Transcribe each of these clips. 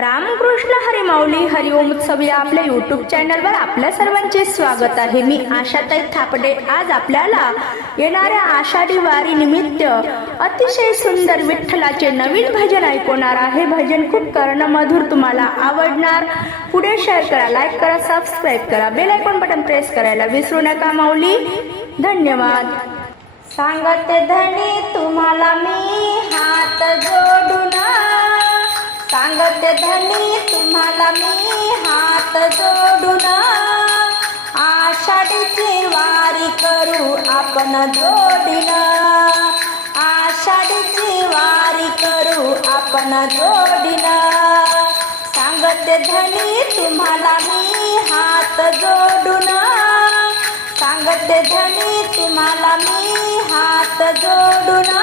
रामकृष्ण हरी माऊली हरिओम उत्सव या आपल्या यूट्यूब चॅनलवर आपल्या सर्वांचे स्वागत आहे। मी आशाताई थापडे आज आपल्याला येणाऱ्या आषाढी वारी निमित्त अतिशय सुंदर विठ्ठलाचे नवीन भजन ऐकवणार आहे। भजन खूप कर्णमधुर तुम्हाला आवडणार। पुढे शेअर करा, लाईक करा, सबस्क्राईब करा, बेल आयकॉन बटन प्रेस करायला विसरू नका माऊली। धन्यवाद। सांगते धनी तुम्हाला मी हात जोडून, सांगते धनी तुम्हाला मी हात जोडून, आषाढीची वारी करू आपण जोडीन, आषाढीची वारी करू आपण जोडीन। सांगते धनी तुम्हाला मी हात जोडून, सांगते धनी तुम्हाला मी हात जोडून,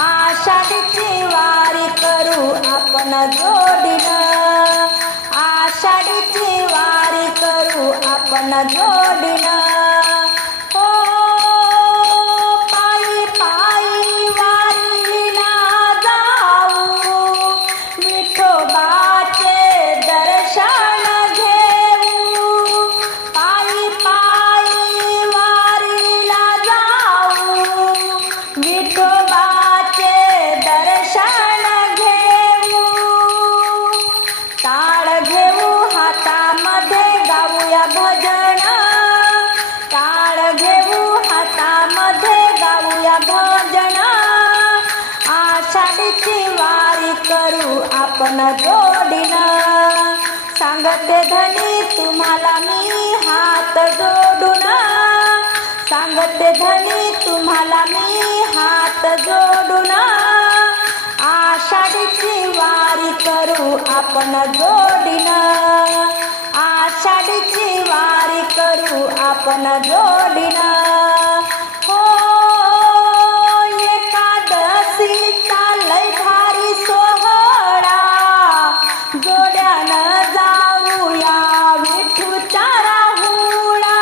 आषाढीची वारी करू आपण जोडीन, आषाढीची वारी करू आपण जोडीन। हो पायी पायी वारीला जाऊ, विठोबाचे दर्शन घेऊ, पायी पायी वारीला जाऊ, विठोबाचे दर्शन घेऊ, टाळ घेऊ हातामध्ये गाऊया भजन, टाळ घेऊ हातामध्ये गाऊया भजन, आषाढीची वारी करू आपण जोडीन। सांगते धनी तुम्हाला मी हात जोडून, सांगते धनी तुम्हाला मी हात जोडून, आषाढीची वारी करू आपण जोडीन, आषाढीची वारी करू आपण जोडीन। हो एकादशीचा लय भारी सोहळा, जोड्यानं जाऊया विठूच्या राहुळा,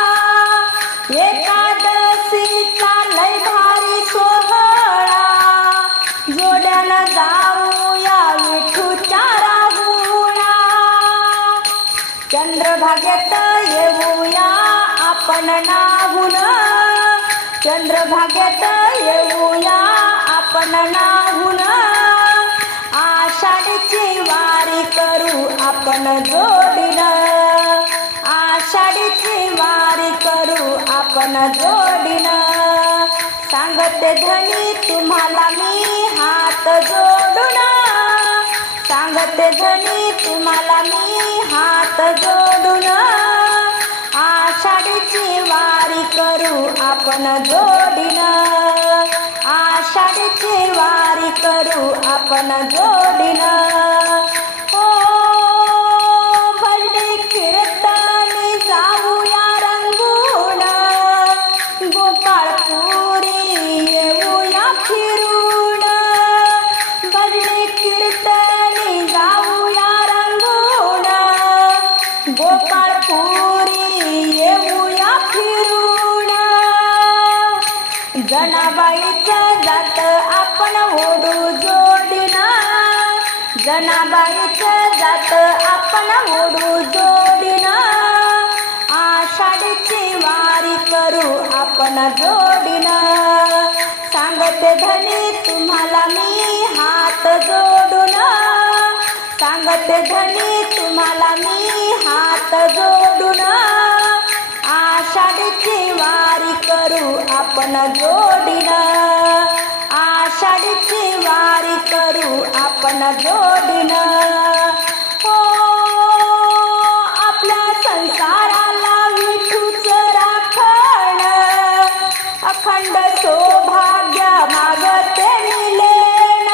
एकादशीचा लय भारी सोहळा, जोड्यानं जाऊया विठूच्या राहुळा, चंद्रभागेत येऊया आपण नाहून, चंद्रभागेत येऊया आपण नाहून, आषाढीची वारी करू आपण जोडीन, आषाढीची वारी करू आपण जोडीन। सांगते धनी तुम्हाला मी हात जोडून, सांगते धनी तुम्हाला मी हात जोडून, आषाढीची वारी करू आपण जोडीन, आषाढीची वारी करू आपण जोडीन। हो भजनी कीर्तनी जाऊया रंगून, गोपाळपुरी येऊया फिरून, भजनी कीर्तनी जाऊया रंगून, गोपाळपुरी येऊया फिरून, जनाबाईचं जात आपण ओढू जोडीन, जनाबाईचं जात आपण ओढू जोडीन, आषाढीची वारी करू आपण जोडीन। सांगते धनी तुम्हाला मी हात जोडून, सांगते धनी तुम्हाला मी हात जोडून, आषाढीची वारी करू आपण जोडीन, आषाढीची वारी करू आपण जोडीन। हो आपल्या संसाराला विठूचं राखण, अखंड सौभाग्य मागते मिलेन,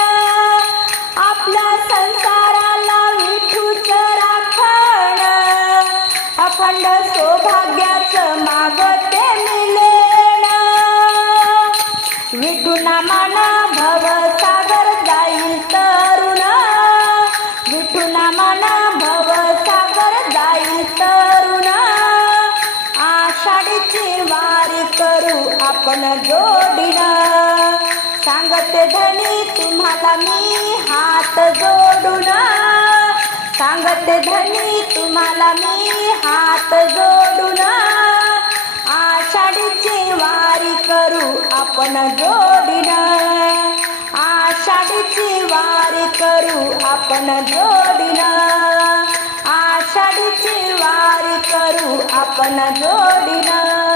आपल्या संसाराला विठूचं राखण, अखंड सौभाग्याचं मागते मिलेन, विठू नामाना भव सागर जाईल तरुण, विठू नामाना भव सागर जाईल तरुण, आषाढीची वारी करू आपण जोडीन। सांगते धनी तुम्हाला मी हात जोडून, सांगते धनी तुम्हाला मी हात जोडून, आषाढीची वारी करू आपण जोडीन, आषाढीची वारी करू आपण जोडीन, आषाढीची वारी करू आपण जोडीन.